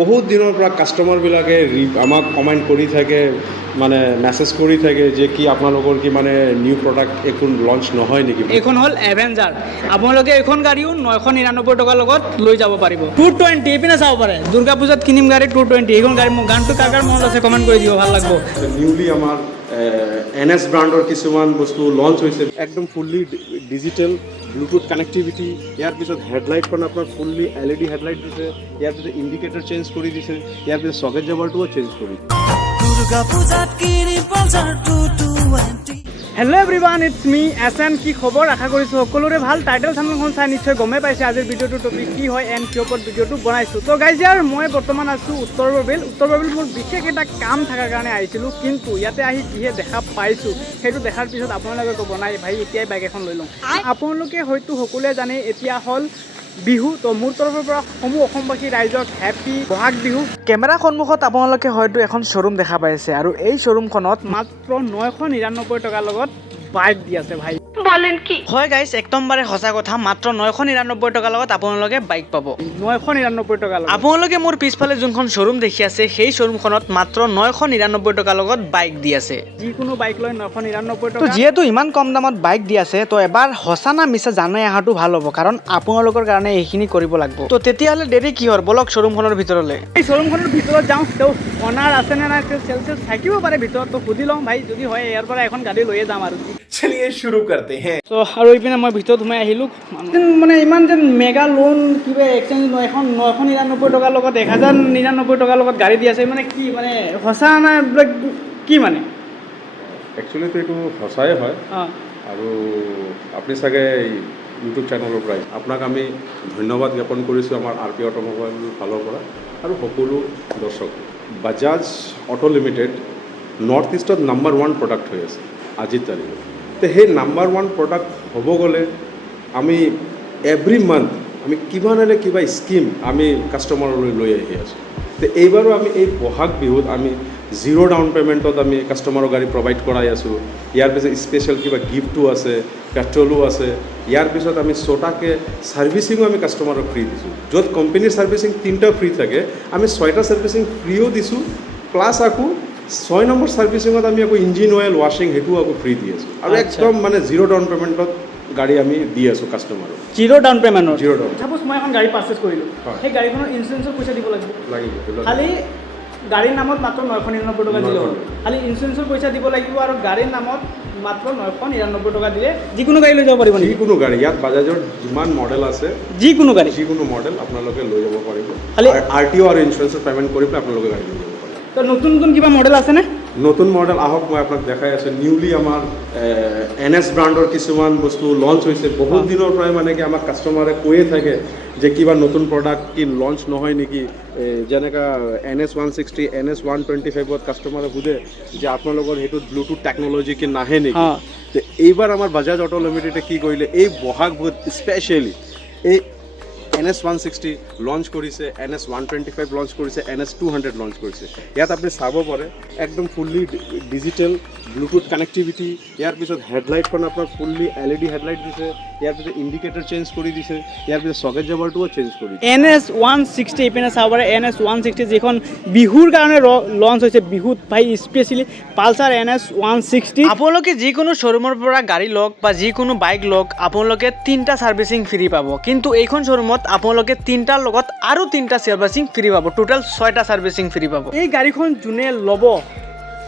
বহুত দিনৰ পৰা কাষ্টমাৰবিলাকে আমাক কমেণ্ট কৰি থাকে মানে মেছেজ কৰি থাকে যে কি আপোনালোকৰ কি মানে নিউ প্ৰডাক্ট একো লঞ্চ নহয় নেকি? এইখন হ'ল এভেঞ্জাৰ আপোনালোকে এইখন গাড়ীও নশ নিৰান্নব্বৈ টকাৰ লগত লৈ যাব পাৰিব। টু টুৱেণ্টি এইপিনে চাব পাৰে। দুৰ্গা পূজাত কিনিম গাড়ী টু টুৱেণ্টি এইখন গাড়ী মোৰ গানটো কাৰ কাৰ মনত আছে? কমেণ্ট কৰি দিব ভালো লাগিব। নিউলি আমাৰ এন এছ ব্ৰাণ্ডৰ কিছুমান বস্তু লঞ্চ হৈছে একদম ফুল্লি ডিজিটেল ব্লুটুথ কানেক্টিভিটি ইয়াৰ পিছত হেডলাইটখন আপোনাৰ ফুল্লি এল ই ডি হেডলাইট দিছে ইয়াৰ পিছত ইণ্ডিকেটৰ চেঞ্জ কৰি দিছে ইয়াৰ পিছত চকেট জাবাৰটোও চেঞ্জ কৰি hello' everyone it's me S N কি খবৰ? আশা কৰিছোঁ সকলোৰে ভালো। টাইটেল চেনেলখন চাই নিশ্চয় গমেই পাইছে আজিৰ ভিডিঅ'টোৰ টপিক কি হয় এণ্ড কিয় ওপৰত ভিডিঅ'টো বনাইছোঁ। তো গাইজ ইয়াৰ মই বৰ্তমান আছোঁ উত্তৰ বৰবিল। উত্তৰ বৰবিল মোৰ বিশেষ এটা কাম থকাৰ কাৰণে আহিছিলোঁ কিন্তু ইয়াতে আহি যিহে দেখা পাইছোঁ সেইটো দেখাৰ পিছত আপোনালোকে ক'ব নাই ভাই এতিয়াই বাইক এখন লৈ লওঁ। আপোনালোকে হয়তো সকলোৱে জানে এতিয়া হ'ল বিহু তো মোৰ তৰফৰ পৰা সমূহ অসমবাসী ৰাইজক হেপী বহাগ বিহু। কেমেৰা সন্মুখত আপোনালোকে হয়তো এখন শ্ব'ৰুম দেখা পাইছে আৰু এই শ্ব'ৰুমখনত মাত্ৰ নশ নিৰান্নব্বৈ টকাৰ লগত বাইক দি আছে ভাই। বলেন কি? হয় গাইজ একদমবাৰে সঁচা কথা মাত্ৰ নয়শ নিৰান্নব্বৈ টকাৰ লগত আপোনালোকে বাইক পাব। নশ নিৰান্নব্বৈ টকা আপোনালোকে মোৰ পিছফালে যোনখন শ্ব'ৰুম দেখি আছে সেই শ্ব'ৰুমখনত মাত্ৰ নশ নিৰানব্বৈ টকাৰ লগত বাইক দি আছে। যিকোনো বাইক লৈ নশ নিৰানব্বৈ টকা? যিহেতু ইমান কম দামত বাইক দি আছে তো এবাৰ সঁচা না মিছা জানাই অহাটো ভালো হ'ব কাৰণ আপোনালোকৰ কাৰণে এইখিনি কৰিব লাগিব। তো তেতিয়াহ'লে দেৰি কিহৰ বলক শ্ব'ৰুমখনৰ ভিতৰলৈ। এই শ্ব'ৰুমখনৰ ভিতৰত যাওঁ তেওঁ অনাৰ আছেনে নাই তেওঁ চেলচেল থাকিব পাৰে ভিতৰত তো সুধি লওঁ। ভাই যদি হয় ইয়াৰ পৰা এখন গাড়ী লৈয়ে যাম আৰু। চলিয়ে শুরু করতে करते हैं ত' আৰু এইপিনে মই ভিতৰত সোমাই আহিলোঁ যেন মানে ইমান যেন মেগা লোন কিবা এক্সচেঞ্জ নয়খন নশ নিৰান্নব্বৈ টকাৰ লগত এক হাজাৰ নিৰান্নব্বৈ টকাৰ লগত গাড়ী দি আছে মানে কি মানে সঁচা না এইবিলাক কি মানে একচুৱেলিটো এইটো সঁচাই হয় অঁ আৰু আপুনি চাগে ইউটিউব চেনেলৰ পৰাই আপোনাক আমি ধন্যবাদ জ্ঞাপন কৰিছোঁ আমাৰ আৰ পি অট'মোবাইল ফালৰ পৰা আৰু সকলো দৰ্শক বাজাজ অটো লিমিটেড নৰ্থ ইষ্টত নাম্বাৰ ওৱান প্ৰডাক্ট হৈ আছে আজিৰ তাৰিখত তো সেই নাম্বাৰ ওৱান প্ৰডাক্ট হ'ব গ'লে আমি এভৰি মান্থ আমি কিবা নহ'লে কিবা স্কিম আমি কাষ্টমাৰলৈ লৈ আহি আছোঁ। তো এইবাৰো আমি এই বহাগ বিহুত আমি জিৰ' ডাউন পে'মেণ্টত আমি কাষ্টমাৰৰ গাড়ী প্ৰভাইড কৰাই আছোঁ। ইয়াৰ পিছত স্পেচিয়েল কিবা গিফ্টো আছে পেট্ৰলো আছে। ইয়াৰ পিছত আমি ছটাকৈ ছাৰ্ভিচিঙো আমি কাষ্টমাৰক ফ্ৰী দিছোঁ। য'ত কোম্পানীৰ ছাৰ্ভিচিং তিনিটা ফ্ৰী থাকে, আমি ছয়টা ছাৰ্ভিচিং ফ্ৰীও দিছোঁ প্লাছ আকৌ ছয় নম্বৰ ছাৰ্ভিচিঙত আমি আকৌ ইঞ্জিন অইল ৱাশ্বিং সেইটোও আকৌ ফ্ৰী দি আছোঁ। আৰু আচ্ছা। একদম মানে জিৰ' ডাউন পে'মেণ্টত গাড়ী আমি দি আছোঁ কাষ্টমাৰক জিৰ' ডাউন পে'মেণ্টৰ জিৰ' ডাউন চাপ'জ মই এখন গাড়ী পাৰ্চেছ কৰিলোঁ। সেই গাড়ীখনৰ ইঞ্চুৰেঞ্চৰ পইচা দিব লাগিব। লাগিব খালি গাড়ীৰ নামত মাত্ৰ নশ নিৰান্নব্বৈ টকা দিলে হ'ল। খালি ইঞ্চুৰেঞ্চৰ পইচা দিব লাগিব আৰু গাড়ীৰ নামত মাত্ৰ নশ নিৰান্নব্বৈ টকা দিলে যিকোনো গাড়ী লৈ যাব পাৰিব যিকোনো গাড়ী ইয়াত বাজাজৰ যিমান মডেল আছে যিকোনো গাড়ী। যিকোনো মডেল আপোনালোকে লৈ যাব পাৰিব। খালি- আৰ টি অ' আৰু ইঞ্চুৰেঞ্চৰ পে'মেণ্ট কৰি পেলাই আপোনালোকে গাড়ী লৈ যাব তো নতুন নতুন কিবা মডেল আছেনে? নতুন মডেল আহক মই আপোনাক দেখাই আছোঁ। নিউলি আমাৰ এন এছ ব্ৰাণ্ডৰ কিছুমান বস্তু লঞ্চ হৈছে। বহুত দিনৰ পৰাই মানে কি আমাক কাষ্টমাৰে কৈয়ে থাকে যে কিবা নতুন প্ৰডাক্ট কি লঞ্চ নহয় নেকি? যেনেকা N S one sixty N S one twenty ফাইভত কাষ্টমাৰে সোধে যে আপোনালোকৰ সেইটোত ব্লুটুথ টেকন'লজি কি নাহে নেকি? তে এইবাৰ আমাৰ বাজাজ অটো লিমিটেডে কি কৰিলে? এই বহাগ বিহুত স্পেচিয়েলি এই N S one sixty launch কৰিছে N S one twenty five launch কৰিছে N S two hundred launch কৰিছে ইয়াত আপুনি চাব পাৰে একদম ফুল্লি ডিজিটেল ব্লুটুথ কানেক্টিভিটি ইয়াৰ পিছত হেডলাইটখন আপোনাৰ ফুল্লি এল ই ডি হেডলাইট দিছে ইয়াৰ পিছত ইণ্ডিকেটৰ চেঞ্জ কৰি দিছে ইয়াৰ পিছত চকেট জাবাৰটোও চেঞ্জ কৰি এন এছ ওৱান ছিক্সটি এইপিনে চাব পাৰে এন এছ ওৱান ছিক্সটি যিখন বিহুৰ কাৰণে লঞ্চ হৈছে বিহুত ভাই specially pulsar N S one sixty আপোনালোকে যিকোনো শ্ব'ৰুমৰ পৰা গাড়ী লওক বা যিকোনো বাইক লওক আপোনালোকে তিনিটা ছাৰ্ভিচিং ফ্ৰী পাব। কিন্তু এইখন শ্ব'ৰুমত আপোনালোকে তিনিটাৰ লগত আৰু তিনিটা ছাৰ্ভিচিং ফ্ৰী পাব। টোটেল ছয়টা ছাৰ্ভিচিং ফ্ৰী পাব। এই গাড়ীখন যোনে ল'ব,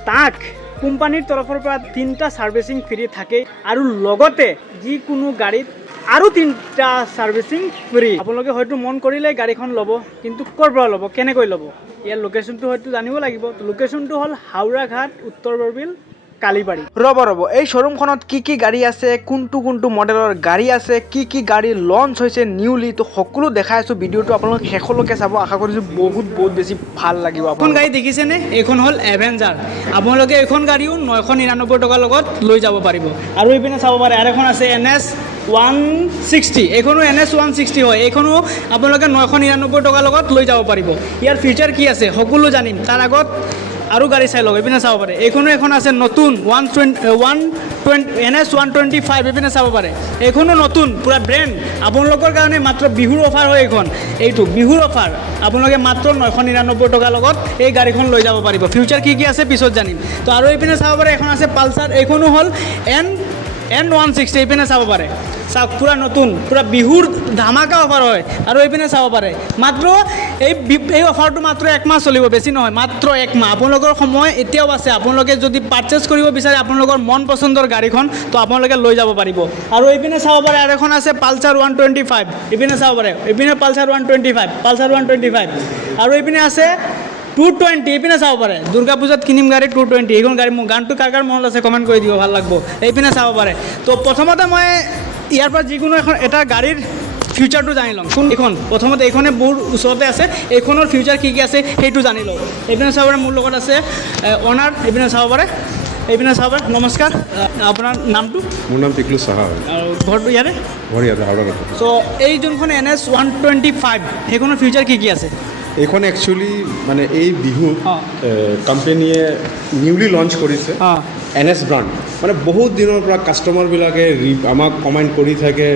তাক কোম্পানীৰ তৰফৰ পৰা তিনিটা ছাৰ্ভিচিং ফ্ৰী থাকে আৰু লগতে যিকোনো গাড়ীত আৰু তিনিটা ছাৰ্ভিচিং ফ্ৰী আপোনালোকে হয়তো মন কৰিলে গাড়ীখন ল'ব, কিন্তু ক'ৰ পৰা ল'ব, কেনেকৈ ল'ব? ইয়াৰ লোকেশ্যনটো হয়তো জানিব লাগিব। লোকেশ্যনটো হ'ল হাওৰা ঘাট, উত্তৰ কালিবাৰী ৰ'ব ৰ'ব এই শ্ব'ৰুমখনত কি কি গাড়ী আছে কোনটো কোনটো মডেলৰ গাড়ী আছে কি কি গাড়ী লঞ্চ হৈছে নিউলি তো সকলো দেখাই আছোঁ ভিডিঅ'টো আপোনালোকে শেষলৈকে চাব। আশা কৰিছোঁ বহুত বহুত বেছি ভালো লাগিব এখন গাড়ী দেখিছেনে? এইখন হ'ল এভেঞ্জাৰ আপোনালোকে এইখন গাড়ীও নশ নিৰান্নব্বৈ টকাৰ লগত লৈ যাব পাৰিব। আৰু এইপিনে চাব পাৰে আৰু এখন আছে এন এছ ওৱান ছিক্সটি। এইখনো এন এছ ওৱান ছিক্সটি হয়। এইখনো আপোনালোকে নশ নিৰান্নব্বৈ টকাৰ লগত লৈ যাব পাৰিব। ইয়াৰ ফিচাৰ কি আছে? সকলো জানিম। তাৰ আগত আৰু গাড়ী চাই লওক এইপিনে চাব পাৰে। এইখনো এখন আছে নতুন one twenty one twenty N S one twenty five এইপিনে চাব পাৰে। এইখনো নতুন, পূৰা ব্ৰেণ্ড আপোনালোকৰ কাৰণে মাত্ৰ বিহুৰ অফাৰ হয় এইখন। এইটো, বিহুৰ অফাৰ আপোনালোকে মাত্ৰ নশ নিৰান্নব্বৈ টকাৰ লগত এই গাড়ীখন লৈ যাব পাৰিব। ফিউচাৰ কি কি আছে পিছত জানিম। তো আৰু এইপিনে চাব পাৰে, এখন আছে পালচাৰ এইখনো হ'ল এন এন ওৱান ছিক্সটি এইপিনে চাব পাৰে। চাওক, পূৰা নতুন, পূৰা বিহুৰ ধামাকা অফাৰ হয়, আৰু এইপিনে চাব পাৰে। মাত্ৰ এই এই অফাৰটো মাত্ৰ এক মাহ চলিব, বেছি নহয়, মাত্ৰ এক মাহ। আপোনালোকৰ সময় এতিয়াও আছে। আপোনালোকে যদি পাৰ্চেছ কৰিব বিচাৰে, আপোনালোকৰ মন পচন্দৰ গাড়ীখন, তো আপোনালোকে লৈ যাব পাৰিব। আৰু এইপিনে চাব পাৰে, আৰু এখন আছে পালচাৰ ওৱান টুৱেণ্টি ফাইভ এইপিনে চাব পাৰে। এইপিনে pulsar one twenty five pulsar one twenty five আৰু এইপিনে আছে টু টুৱেণ্টি এইপিনে চাব পাৰে। দুৰ্গা পূজাত কিনিম গাড়ী টু টুৱেণ্টি এইখন গাড়ী মোৰ গানটো কাৰ কাৰ মনত আছে কমেণ্ট কৰি দিব ভালো লাগব। এইপিনে চাব পাৰে। তো প্ৰথমতে মই ইয়াৰ পৰা যিকোনো এখন এটা গাড়ীৰ ফিউচাৰটো জানি ল'ম। কোন এইখন। প্ৰথমতে এইখনে বহুত ওচৰতে আছে। এইখনৰ ফিউচাৰ কি কি আছে সেইটো জানি লওঁ এইপিনে চাব পাৰে মোৰ লগত আছে অনাৰ। এইপিনে চাব পাৰে। এইপিনে চাব পাৰে। নমস্কাৰ। আপোনাৰ নামটো? মোৰ নাম টিকলু চাহা আৰু ঘৰটো ইয়াতে বঢ়িয়া হাওড়া চ' এই যোনখন N S one twenty five সেইখনৰ ফিউচাৰ কি কি আছে? এইখন একচুৱেলি মানে এই বিহু। কোম্পেনীয়ে নিউলি লঞ্চ কৰিছে এন এছ ব্ৰাণ্ড মানে বহুত দিনৰ পৰা কাষ্টমাৰবিলাকে আমাক কমেণ্ট কৰি থাকে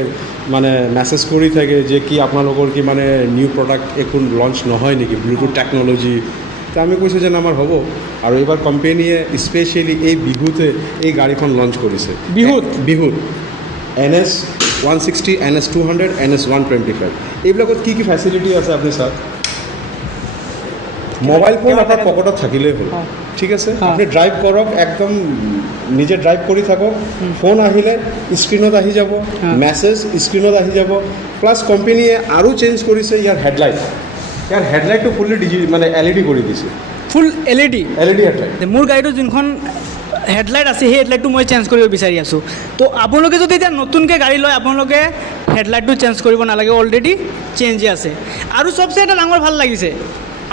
মানে মেছেজ কৰি থাকে যে কি আপোনালোকৰ কি মানে নিউ প্ৰডাক্ট একো লঞ্চ নহয় নেকি ব্লুটুথ টেকন'লজি তো আমি কৈছোঁ যে আমাৰ হ'ব। আৰু এইবাৰ কোম্পেনীয়ে স্পেচিয়েলি এই বিহুতে এই গাড়ীখন লঞ্চ কৰিছে। বিহুত? বিহুত। N S one sixty N S two hundred N S one twenty five এইবিলাকত কি কি ফেচিলিটি আছে আপুনি চাওক? মোবাইল ফোন আপোনাৰ পকেটত থাকিলেই হ'ল। অঁ। ঠিক আছে? অঁ। আপুনি ড্ৰাইভ কৰক একদম নিজে ড্ৰাইভ কৰি থাকক। ফোন আহিলে স্ক্ৰীণত আহি যাব মেছেজ স্ক্ৰীণত আহি যাব। প্লাছ কোম্পেনীয়ে আৰু চেঞ্জ কৰিছে ইয়াৰ হেডলাইট ইয়াৰ হেডলাইটটো ফুল্লি ডিজি মানে এল ই ডি কৰি দিছে। Full L E D L E D headlight মোৰ গাড়ীটো যোনখন হেডলাইট আছে সেই হেডলাইটটো মই চেঞ্জ কৰিব বিচাৰি আছোঁ। তো আপোনালোকে যদি এতিয়া নতুনকৈ গাড়ী লয় আপোনালোকে হেডলাইটটো চেঞ্জ কৰিব নালাগে। অলৰেডি চেঞ্জে আছে। আৰু চবচে এটা ডাঙৰ ভালো লাগিছে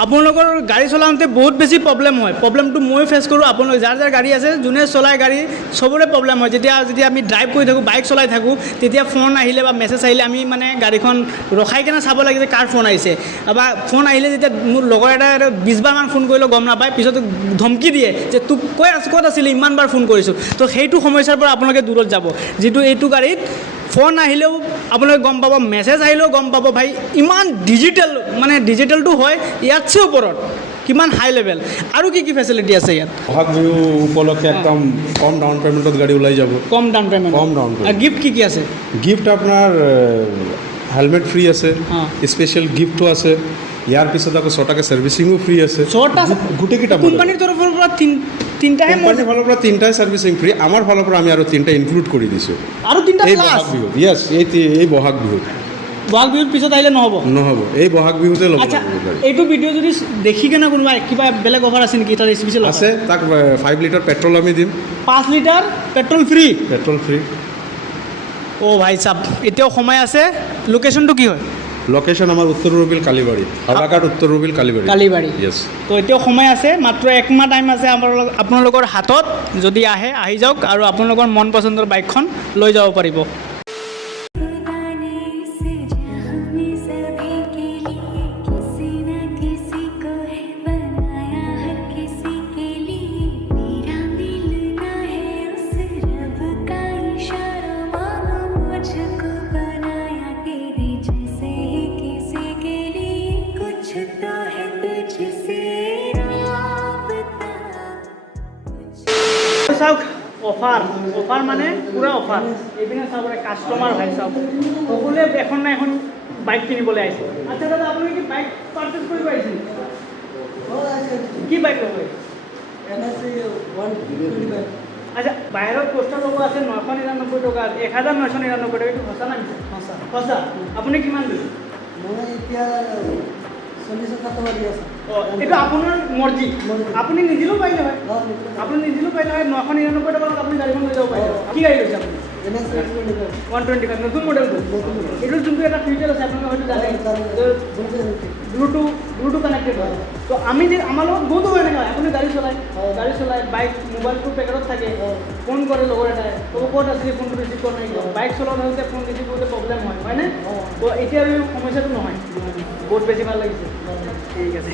আপোনালোকৰ গাড়ী চলাওঁতে বহুত বেছি প্ৰব্লেম হয়। প্ৰব্লেমটো মই ফেচ কৰোঁ, আপোনালোক যাৰ যাৰ গাড়ী আছে, যোনে চলাই গাড়ী, চবৰে প্ৰব্লেম হয়। যেতিয়া যেতিয়া আমি ড্ৰাইভ কৰি থাকোঁ বাইক চলাই থাকোঁ, তেতিয়া ফোন আহিলে বা মেছেজ আহিলে আমি মানে গাড়ীখন ৰখাই কেনে চাব লাগে যে কাৰ ফোন আহিছে। বা ফোন আহিলে যেতিয়া মোৰ লগৰ এটাই বিছবাৰমান ফোন কৰিলেও গম নাপায়, পিছত ধমকি দিয়ে যে তোক কৈ আছোঁ ক'ত আছিলি? ইমানবাৰ ফোন কৰিছোঁ। তো সেইটো সমস্যাৰ পৰা আপোনালোকে দূৰত যাব। যিটো এইটো গাড়ীত ফোন আহিলেও আপোনালোকে গম পাব মেছেজ আহিলেও গম পাব ভাই ইমান ডিজিটেল মানে ডিজিটেলটো হয় ইয়াতছে ওপৰত কিমান হাই লেভেল আৰু কি কি ফেচিলিটি আছে ইয়াত? বহাগ বিহু উপলক্ষে একদম কম ডাউন পে'মেণ্টত গাড়ী ওলাই যাব। কম ডাউন পে'মেণ্ট কম ডাউন গিফ্ট কি কি আছে? গিফ্ট আপোনাৰ হেলমেট ফ্ৰী আছে। স্পেচিয়েল গিফ্টো আছে। ইয়াৰ পিছত আকৌ ছটাকৈ ছাৰ্ভিচিঙো ফ্ৰী আছে। ছটা গোটেইকেইটা কোম্পানীৰ তৰফৰ পৰা তিন- তিনিটাহে কোম্পানীৰ ফালৰ পৰা তিনিটাই ছাৰ্ভিচিং ফ্ৰী আমাৰ ফালৰ পৰা আমি আৰু তিনিটা ইনক্লুড কৰি দিছোঁ। আৰু তিনিটা এই বহাগ বিহুত য়েছ এই এই বহাগ বিহুত। বহাগ বিহুৰ পিছত আহিলে নহ'ব? নহ'ব এই বহাগ বিহুতে ল'ব আচ্ছা। এইটো ভিডিঅ' যদি দেখি কেনে কোনোবাই কিবা বেলেগ অফাৰ আছে নেকি? তাৰ স্পেচিয়েল আছে তাক ফাইভ লিটাৰ পেট্ৰল আমি দিম। পাঁচ litre petrol free petrol free অ' ভাই চাব এতিয়াও সময় আছে। লোকেশ্যনটো কি হয়? লোকেশ্যন আমাৰ উত্তৰ ৰবিল কালিবাৰী। হাৱাঘাট উত্তৰ ৰবিল কালিবাৰী। কালিবাৰী। য়েছ তো এতিয়াও সময় আছে মাত্ৰ একমাহ টাইম আছে আমাৰ আপোনালোকৰ হাতত। যদি আহে আহি যাওক আৰু আপোনালোকৰ মন পচন্দৰ বাইকখন লৈ যাব পাৰিব। চাওক অফাৰ অফাৰ মানে পূৰা অফাৰ। এইপিনে চাব পাৰে কাষ্টমাৰ ভাই চাওক। সকলোৱে এখন না এখন বাইক কিনিবলৈ আহিছে। আচ্ছা দাদা আপুনি কি বাইক পাৰ্চেছ কৰিব আহিছিল? কি বাইক ল'ব আচ্ছা বাহিৰত পোষ্টাৰ লগোৱা আছে নশ নিৰান্নব্বৈ টকা এক হাজাৰ নশ নিৰান্নব্বৈ টকা এইটো সঁচা না মিছা? সঁচা। আপুনি কিমান দিছে মই এতিয়া এইটো আপোনাৰ মৰ্জি আপুনি নিদিলেও পাই হয়। আপুনি নিদিলেও পাই হয় নশ নিৰান্নব্বৈ টকা আপুনি গাড়ীখন লৈ যাব পাৰিব হয়। কি গাড়ী লৈছে আপুনি ওৱান টুৱেণ্টি ফাইভ নতুন মডেলটো এইটো যোনটো এটা ফিউচাৰ আছে আপোনালোকে হয়তো জানে ব্লুটুথ ব্লুটুথ পারে। তো আমি যে আমার লগত বহুত হয় না এখনই গাড়ি চলায় গাড়ি চলায় বাইক মোবাইল ফোন পেকেটত থাকে ফোন করে লগৰ এটাই ওপর ক'ত আছিলে ফোনটো ৰিচিভ কৰা নাই বাইক চলাওঁতে হওঁতে ফোন ৰিচিভ কৰোঁতে প্ৰব্লেম হয় হয়নে তো এতিয়া সমস্যাটো নহয় বহুত বেছি ভালো লাগিছে। ঠিক আছে।